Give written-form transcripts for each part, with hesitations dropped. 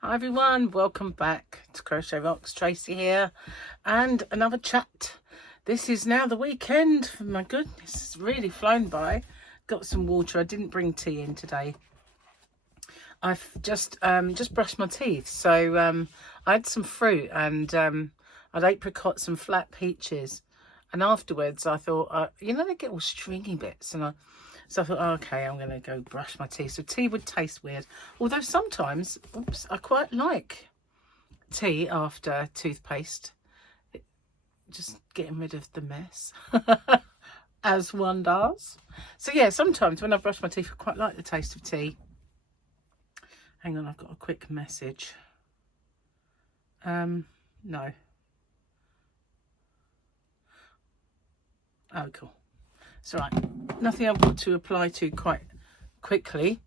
Hi everyone, welcome back to Crochet Rocks. Tracy here, and another chat. This is now the weekend. My goodness, it's really flown by. Got some water. I didn't bring tea in today. I've just brushed my teeth, so I had some fruit and I'd apricots and flat peaches, and afterwards I thought, they get all stringy bits, so I thought, oh, okay, I'm going to go brush my teeth. So tea would taste weird. Although sometimes, I quite like tea after toothpaste. Just getting rid of the mess, as one does. So yeah, sometimes when I brush my teeth, I quite like the taste of tea. Hang on, I've got a quick message. No. Oh, cool. It's all right. Nothing I've got to apply to quite quickly.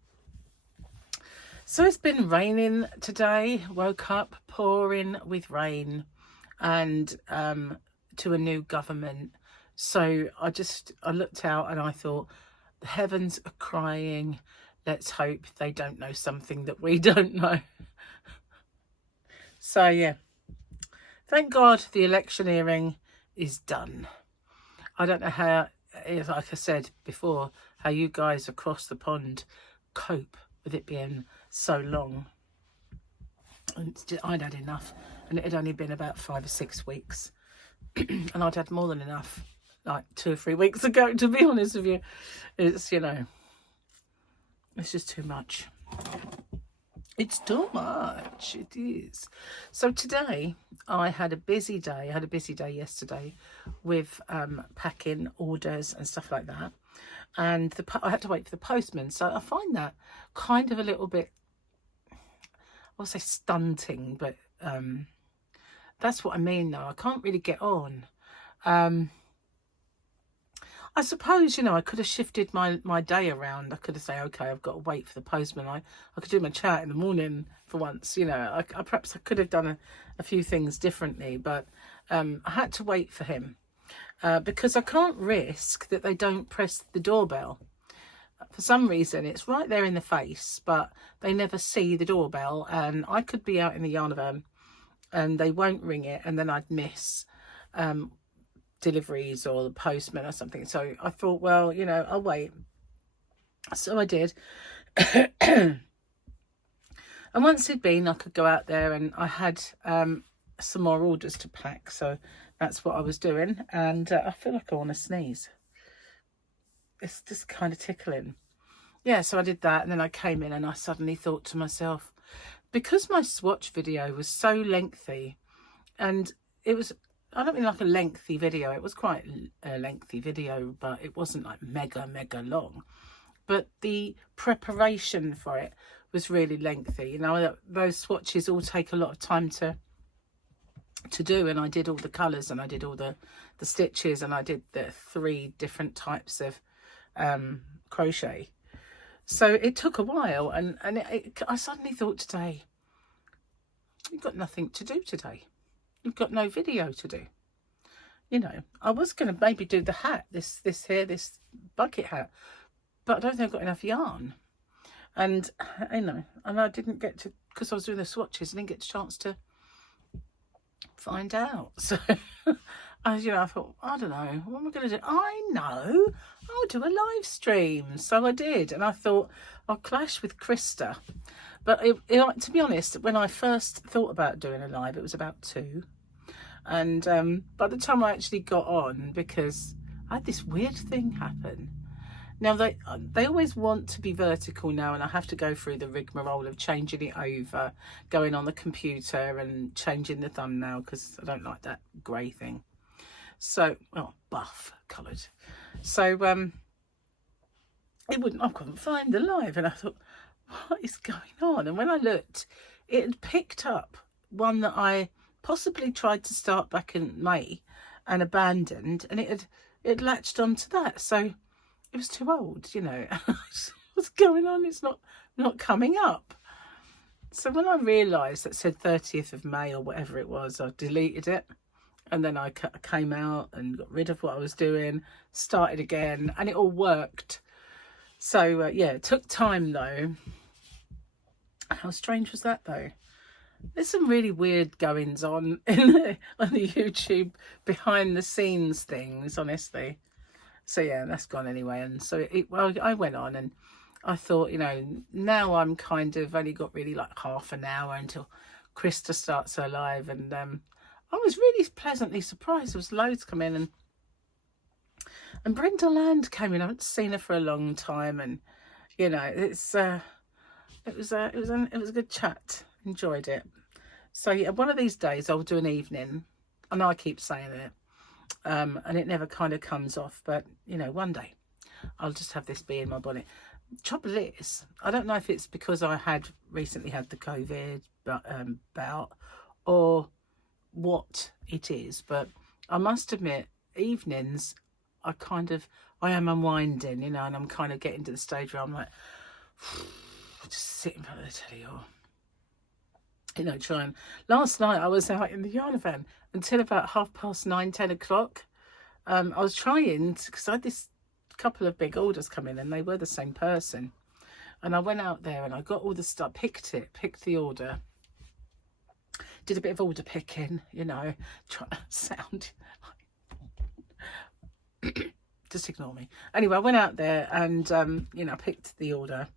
So it's been raining today. Woke up pouring with rain, and to a new government. So I looked out and I thought, the heavens are crying. Let's hope they don't know something that we don't know. So yeah, thank God the electioneering is done. I don't know how, like I said before, how you guys across the pond cope with it being so long. And I'd had enough, and it had only been about 5 or 6 weeks. And I'd had more than enough like 2 or 3 weeks ago, to be honest with you. It's, it's just too much. It's too much. It is. So today I had a busy day. I had a busy day yesterday with packing orders and stuff like that. And I had to wait for the postman. So I find that kind of a little bit, I won't say stunting, but that's what I mean though. I can't really get on. I suppose, I could have shifted my day around. I could have said, okay, I've got to wait for the postman. I could do my chat in the morning for once. Perhaps I could have done a few things differently, but I had to wait for him because I can't risk that they don't press the doorbell. For some reason, it's right there in the face, but they never see the doorbell, and I could be out in the yard and they won't ring it, and then I'd miss deliveries or the postman or something. So I thought, well, I'll wait. So I did. And once it'd been, I could go out there, and I had some more orders to pack. So that's what I was doing. And I feel like I want to sneeze. It's just kind of tickling. Yeah, so I did that, and then I came in and I suddenly thought to myself, because my swatch video was so lengthy, and it was, I don't mean like a lengthy video, it was quite a lengthy video, but it wasn't like mega long. But the preparation for it was really lengthy. Those swatches all take a lot of time to do, and I did all the colours, and I did all the stitches, and I did the 3 different types of crochet. So it took a while, and I suddenly thought today, you've got nothing to do today. You've got no video to do. I was going to maybe do the hat, this bucket hat, but I don't think I've got enough yarn. And, and I didn't get to, because I was doing the swatches, I didn't get a chance to find out. So, I thought, I don't know, what am I going to do? I know, I'll do a live stream. So I did, and I thought, I'll clash with Krista. But to be honest, when I first thought about doing a live, it was about 2. And by the time I actually got on, because I had this weird thing happen. Now, they always want to be vertical now, and I have to go through the rigmarole of changing it over, going on the computer and changing the thumbnail, because I don't like that grey thing. So, buff coloured. So, I couldn't find the live, and I thought, what is going on? And when I looked, it had picked up one that I possibly tried to start back in May and abandoned, and it latched onto that. So it was too old, What's going on? It's not coming up. So when I realised that said 30th of May or whatever it was, I deleted it. And then I came out and got rid of what I was doing, started again, and it all worked. So, yeah, it took time, though. How strange was that, though? there's some really weird goings on on the YouTube behind the scenes things, honestly. So yeah, that's gone anyway. And so well, I went on and I thought, you know, now I'm kind of only got really like half an hour until Krista starts her live, and I was really pleasantly surprised. There was loads come in, and Brenda Land came in. I haven't seen her for a long time, and you know, it was a good chat. Enjoyed it. So yeah, one of these days I'll do an evening. I know I keep saying it, and it never kind of comes off, but you know, one day I'll just have this bee in my bonnet. Trouble is, I don't know if it's because I had recently had the COVID bout or what it is, but I must admit, evenings I am unwinding, you know, and I'm kind of getting to the stage where I'm like, just sit in front of the telly or, you know, trying. Last night I was out in the yarn van until about 9:30, 10 o'clock. I was trying, because I had this couple of big orders come in and they were the same person, and I went out there and I got all the stuff, picked the order, did a bit of order picking, you know, trying to sound just ignore me. Anyway, I went out there and you know, picked the order,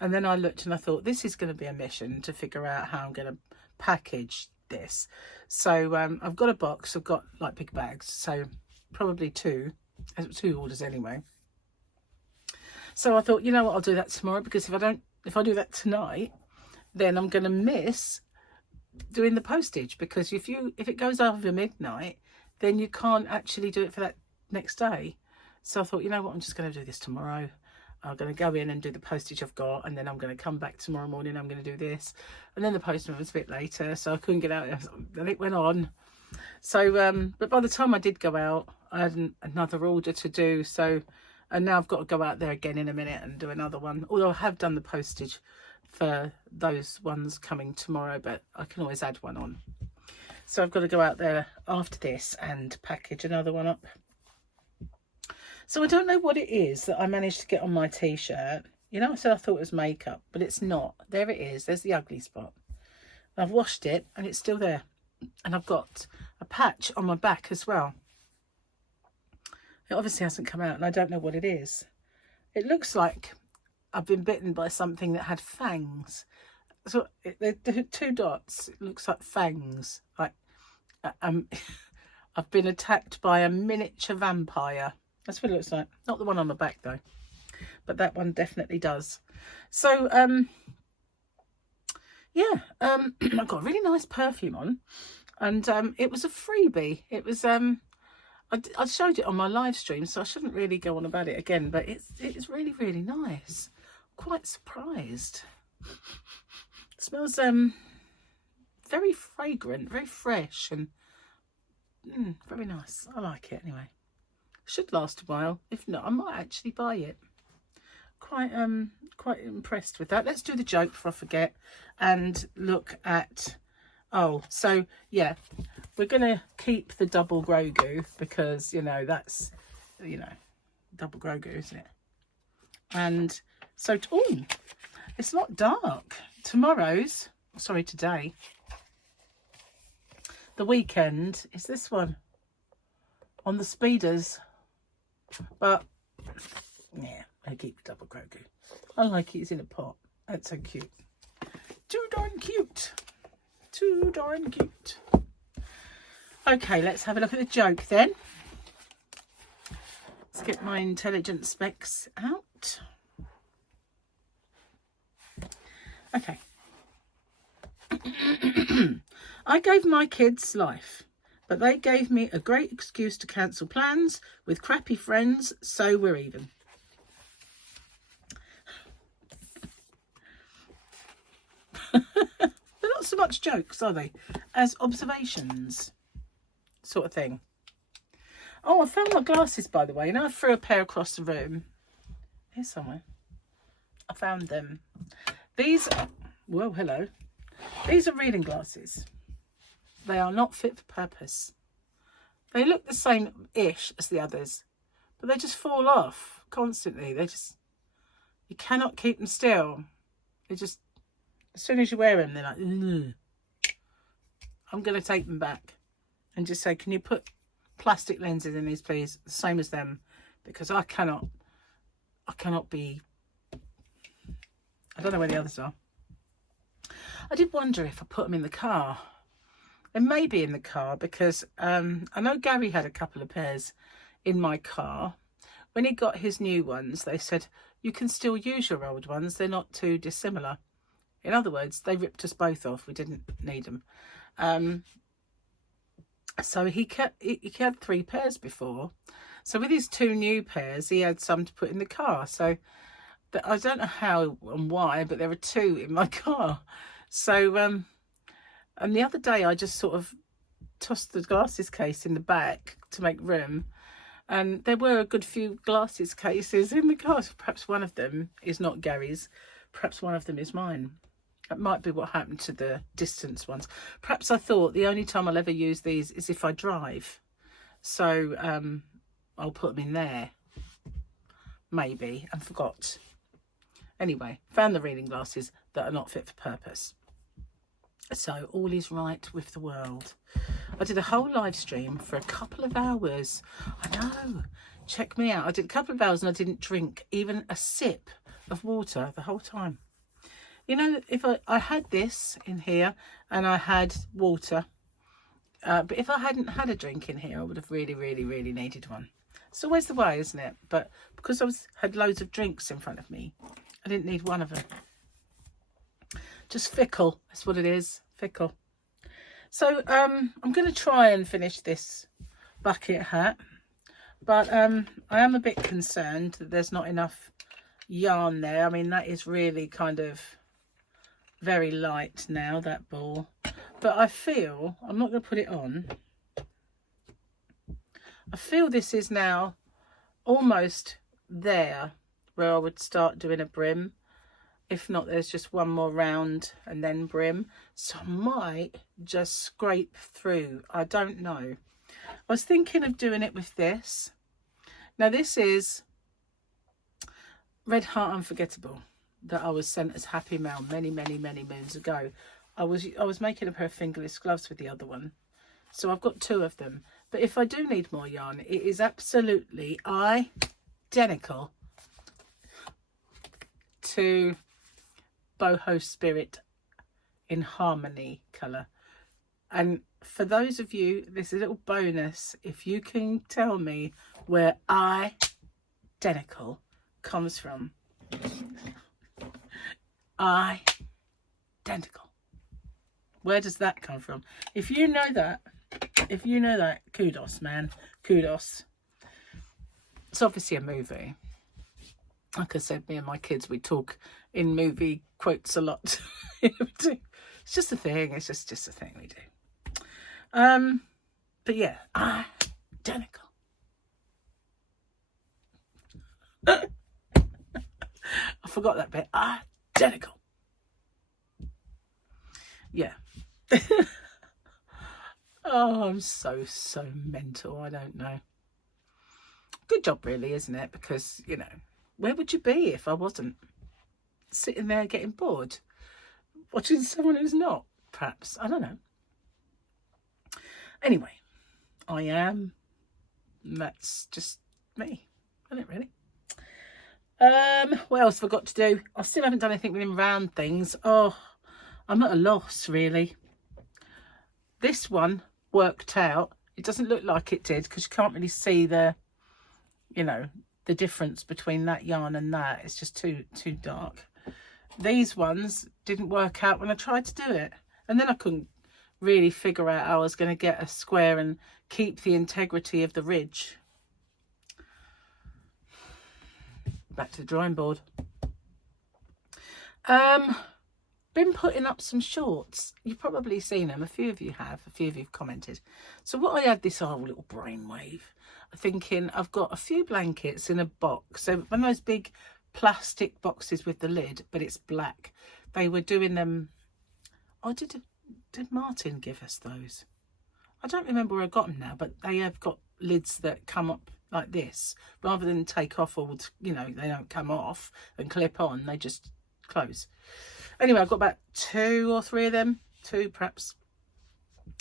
and then I looked and I thought, this is going to be a mission to figure out how I'm going to package this. So I've got a box, I've got like big bags, so probably two orders anyway. So I thought, you know what, I'll do that tomorrow, because if I do that tonight, then I'm going to miss doing the postage, because if it goes over midnight, then you can't actually do it for that next day. So I thought, you know what, I'm just going to do this tomorrow. I'm going to go in and do the postage I've got, and then I'm going to come back tomorrow morning, I'm going to do this. And then the postman was a bit later, so I couldn't get out, and it went on. So but by the time I did go out, I had another order to do. So, and now I've got to go out there again in a minute and do another one, although I have done the postage for those ones coming tomorrow, but I can always add one on. So I've got to go out there after this and package another one up. So I don't know what it is that I managed to get on my t-shirt. You know, I said I thought it was makeup, but it's not. There it is. There's the ugly spot. I've washed it and it's still there. And I've got a patch on my back as well. It obviously hasn't come out, and I don't know what it is. It looks like I've been bitten by something that had fangs. So the two dots, it looks like fangs. Like I've been attacked by a miniature vampire. That's what it looks like. Not the one on the back though, but that one definitely does. So yeah, I've got a really nice perfume on, and it was a freebie. It was I showed it on my live stream, so I shouldn't really go on about it again, but it's really, really nice. Quite surprised. It smells very fragrant, very fresh, and very nice. I like it anyway. Should last a while. If not, I might actually buy it. Quite impressed with that. Let's do the joke before I forget and look at, oh, so yeah, we're gonna keep the double Grogu, because you know that's, you know, double Grogu, isn't it? And so it's not dark. Today, the weekend is this one on the speeders, but yeah, I keep double Grogu. I like it. It's in a pot. That's so cute. Too darn cute. Too darn cute. Okay, let's have a look at the joke then. Let's get my intelligent specs out. Okay. I gave my kids life, but they gave me a great excuse to cancel plans with crappy friends, so we're even. They're not so much jokes, are they, as observations sort of thing. Oh, I found my glasses, by the way. You know, I threw a pair across the room. Here somewhere. I found them. These, well, hello. These are reading glasses. They are not fit for purpose. They look the same-ish as the others, but they just fall off constantly. You cannot keep them still. They just, as soon as you wear them, they're like, ugh. I'm going to take them back and just say, can you put plastic lenses in these, please? The same as them, because I cannot be, I don't know where the others are. I did wonder if I put them in the car. They may be in the car because I know Gary had a couple of pairs in my car. When he got his new ones, they said, you can still use your old ones. They're not too dissimilar. In other words, they ripped us both off. We didn't need them. So he had 3 pairs before. So with his 2 new pairs, he had some to put in the car. So I don't know how and why, but there are 2 in my car. So, and the other day I just sort of tossed the glasses case in the back to make room. And there were a good few glasses cases in the car. So perhaps one of them is not Gary's. Perhaps one of them is mine. That might be what happened to the distance ones. Perhaps I thought the only time I'll ever use these is if I drive. So I'll put them in there. Maybe. And forgot. Anyway, found the reading glasses that are not fit for purpose. So all is right with the world. I did a whole live stream for a couple of hours. I know. Check me out. I did a couple of hours and I didn't drink even a sip of water the whole time. You know, if I had this in here and I had water, but if I hadn't had a drink in here, I would have really, really, really needed one. It's always the way, isn't it? But because I had loads of drinks in front of me, I didn't need one of them. Just fickle. That's what it is. Fickle. So I'm going to try and finish this bucket hat. But I am a bit concerned that there's not enough yarn there. I mean, that is really kind of very light now, that ball. But I feel, I'm not going to put it on. I feel this is now almost there where I would start doing a brim. If not, there's just one more round and then brim. So I might just scrape through. I don't know. I was thinking of doing it with this. Now this is Red Heart Unforgettable that I was sent as Happy Mail many, many, many moons ago. I was making a pair of fingerless gloves with the other one. So I've got 2 of them. But if I do need more yarn, it is absolutely identical to Boho Spirit in Harmony colour. And for those of you, this is a little bonus, if you can tell me where identical comes from. Identical. Where does that come from? If you know that, kudos, man. Kudos. It's obviously a movie. Like I said, me and my kids, we talk in movie quotes a lot. It's just a thing. It's just a thing we do. But yeah, identical. I forgot that bit. Identical. Yeah. Oh, I'm so mental. I don't know. Good job, really, isn't it? Because, you know, where would you be if I wasn't sitting there getting bored? Watching someone who's not, perhaps. I don't know. Anyway, I am. That's just me, isn't it, really? What else have I got to do? I still haven't done anything with them round things. Oh, I'm at a loss, really. This one worked out. It doesn't look like it did because you can't really see the, you know, the difference between that yarn and that. It's just too dark. These ones didn't work out when I tried to do it. And then I couldn't really figure out how I was going to get a square and keep the integrity of the ridge. Back to the drawing board. Been putting up some shorts. You've probably seen them. A few of you have. A few of you have commented. So what I had this whole little brainwave thinking, I've got a few blankets in a box. So one of those big plastic boxes with the lid, but it's black. They were doing them. Oh, did Martin give us those? I don't remember where I got them now, but they have got lids that come up like this, rather than take off or, you know, they don't come off and clip on, they just close. Anyway, I've got about 2 or 3 of them, 2 perhaps.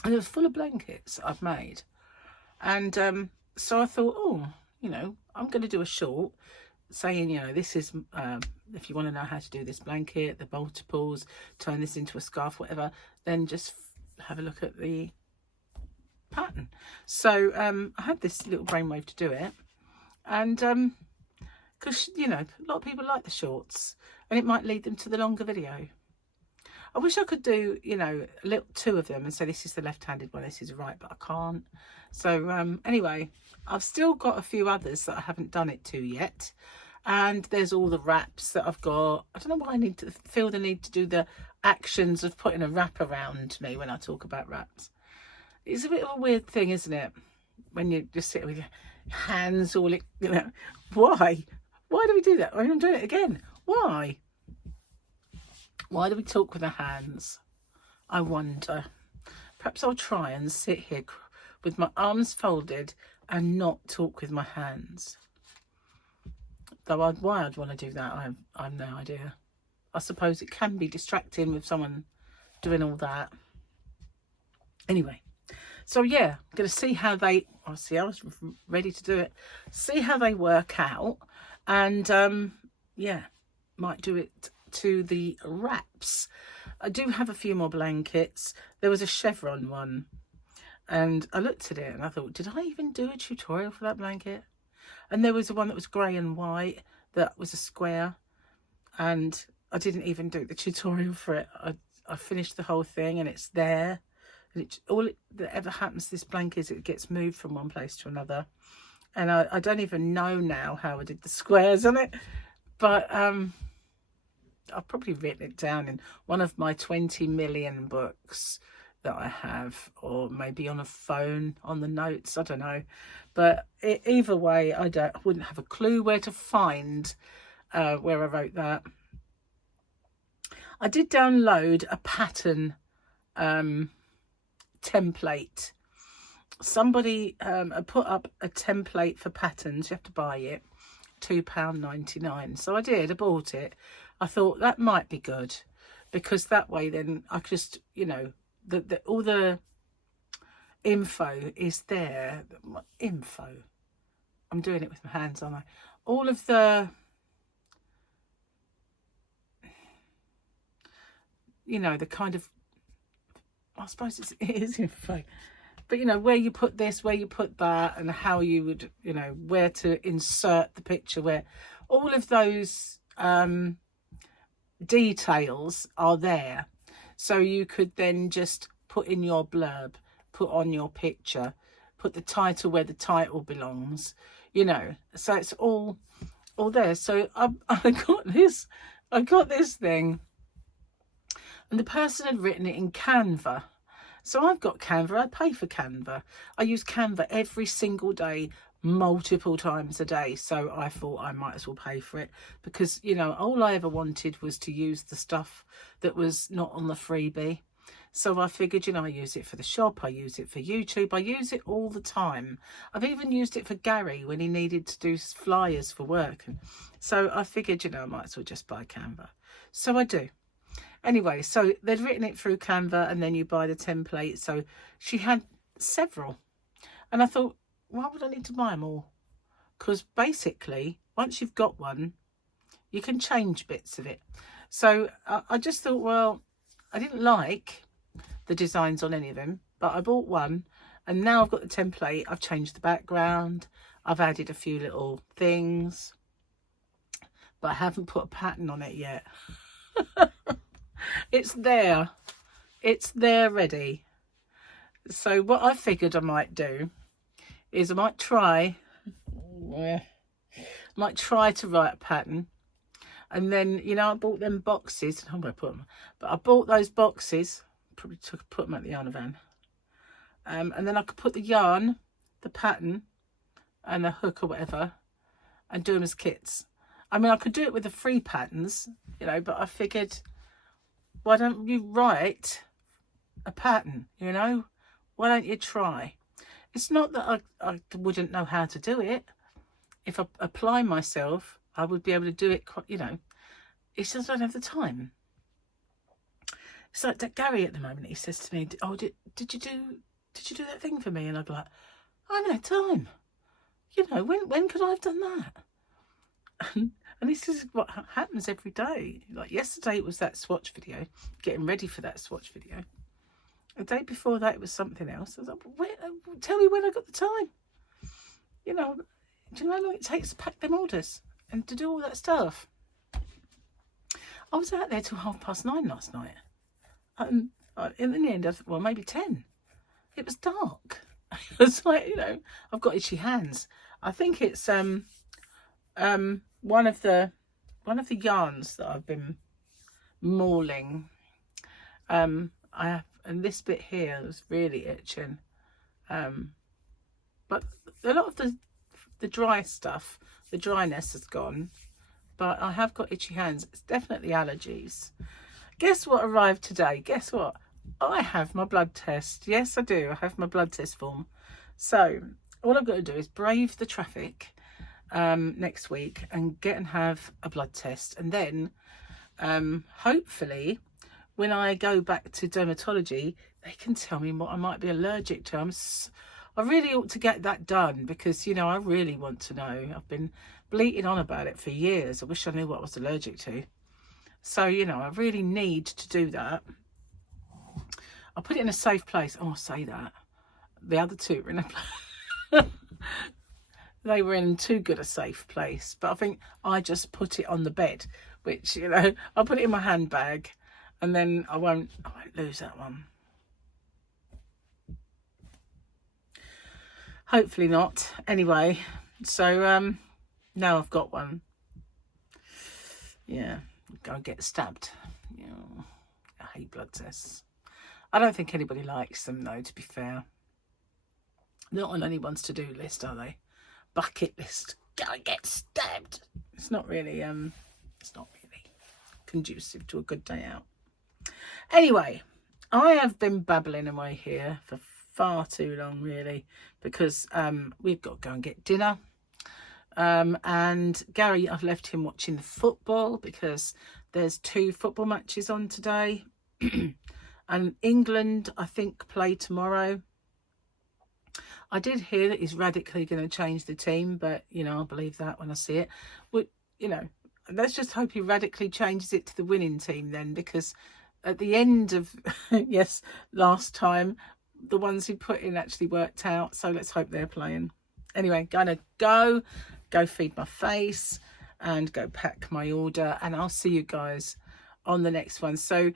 and it was full of blankets I've made. And so I thought, oh, you know, I'm going to do a short saying, you know, this is, if you want to know how to do this blanket, the multiples, turn this into a scarf, whatever, then just have a look at the pattern. So I had this little brainwave to do it, and because, you know, a lot of people like the shorts, and it might lead them to the longer video. I wish I could do, you know, a little 2 of them and say this is the left-handed one, this is right, but I can't. So anyway, I've still got a few others that I haven't done it to yet. And there's all the wraps that I've got. I don't know why I need to feel the need to do the actions of putting a wrap around me when I talk about wraps. It's a bit of a weird thing, isn't it? When you just sit with your hands all, you know, why? Why do we do that? I'm doing it again. Why? Why do we talk with our hands? I wonder. Perhaps I'll try and sit here with my arms folded and not talk with my hands. Though why I'd want to do that, I've no idea. I suppose it can be distracting with someone doing all that. Anyway, so yeah, I'm going to see how they, I was ready to do it, see how they work out, and yeah, might do it to the wraps. I do have a few more blankets. There was a chevron one, and I looked at it and I thought, did I even do a tutorial for that blanket? And there was the one that was grey and white that was a square, and I didn't even do the tutorial for it. I finished the whole thing, and it's there. And all that ever happens to this blanket is it gets moved from one place to another. And I don't even know now how I did the squares on it, but I've probably written it down in one of my 20 million books that I have, or maybe on a phone on the notes, I don't know. But either way, I wouldn't have a clue where to find where I wrote that. I did download a pattern template. Somebody put up a template for patterns. You have to buy it, £2.99. So I did, I bought it. I thought that might be good, because that way then I could just, you know, all the info is there. Info. I'm doing it with my hands, aren't I? All of the, you know, the kind of, I suppose it is info. But, you know, where you put this, where you put that, and how you would, you know, where to insert the picture, where all of those details are there. So you could then just put in your blurb, put on your picture, put the title where the title belongs, you know. So it's all there. So I got this thing, and the person had written it in Canva. So I've got Canva. I pay for Canva. I use Canva every single day, multiple times a day. So I thought I might as well pay for it, because, you know, all I ever wanted was to use the stuff that was not on the freebie. So I figured, you know, I use it for the shop, I use it for YouTube, I use it all the time. I've even used it for Gary when he needed to do flyers for work. And so I figured, you know, I might as well just buy Canva. So I do. Anyway, so they'd written it through Canva, and then you buy the template. So she had several. And I thought, why would I need to buy them all? Because basically, once you've got one, you can change bits of it. So I just thought, well, I didn't like the designs on any of them, but I bought one, and now I've got the template. I've changed the background. I've added a few little things, but I haven't put a pattern on it yet. It's there. It's there ready. So what I figured I might do is I might try to write a pattern. And then, you know, I bought them boxes. I'm going to put them. But I bought those boxes. Probably put them at the yarn van. And then I could put the yarn, the pattern, and a hook or whatever, and do them as kits. I mean, I could do it with the free patterns, you know, but I figured, why don't you write a pattern, you know? Why don't you try? It's not that I wouldn't know how to do it. If I apply myself, I would be able to do it, you know. It's just I don't have the time. It's like that Gary at the moment. He says to me, "Oh, did you do that thing for me?" And I go like, "I haven't had time. You know, when could I have done that?" And this is what happens every day. Like yesterday, it was that swatch video, getting ready for that swatch video. The day before that, it was something else. I was like, tell me when I got the time. You know, do you know how long it takes to pack them orders and to do all that stuff? I was out there till 9:30 last night. In the end, well, maybe 10. It was dark. It was like, you know, I've got itchy hands. I think it's one of the yarns that I've been mauling. I have, and this bit here was really itching. But a lot of the dry stuff, the dryness has gone. But I have got itchy hands. It's definitely allergies. Guess what arrived today? Guess what? I have my blood test. Yes, I do. I have my blood test form. So all I've got to do is brave the traffic next week and get and have a blood test. And then hopefully when I go back to dermatology, they can tell me what I might be allergic to. I really ought to get that done because, you know, I really want to know. I've been bleating on about it for years. I wish I knew what I was allergic to. So, you know, I really need to do that. I'll put it in a safe place. Oh, I'll say that. The other two were in a they were in too good a safe place. But I think I just put it on the bed, which, you know, I'll put it in my handbag and then I won't lose that one. Hopefully not. Anyway, so now I've got one. Yeah, go and get stabbed. Yeah, I hate blood tests. I don't think anybody likes them though, to be fair. They're not on anyone's to-do list, are they? Bucket list. Go and get stabbed. It's not really conducive to a good day out. Anyway, I have been babbling away here for far too long, really, because we've got to go and get dinner. And Gary, I've left him watching the football because there's 2 football matches on today. And England, I think, play tomorrow. I did hear that he's radically going to change the team, but, you know, I'll believe that when I see it. You know, let's just hope he radically changes it to the winning team then, because at the end of, yes, last time, the ones he put in actually worked out. So let's hope they're playing. Anyway, gonna go feed my face and go pack my order. And I'll see you guys on the next one. So,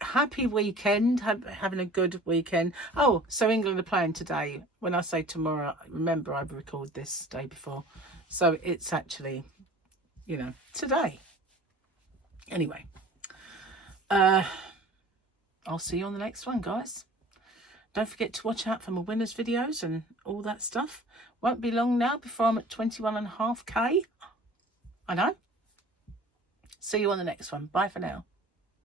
happy weekend, having a good weekend. Oh, so England are playing today. When I say tomorrow, remember I've recorded this day before, so it's actually, you know, today. Anyway, I'll see you on the next one, guys. Don't forget to watch out for my winners videos and all that stuff. Won't be long now before I'm at 21.5k. I know. See you on the next one. Bye for now.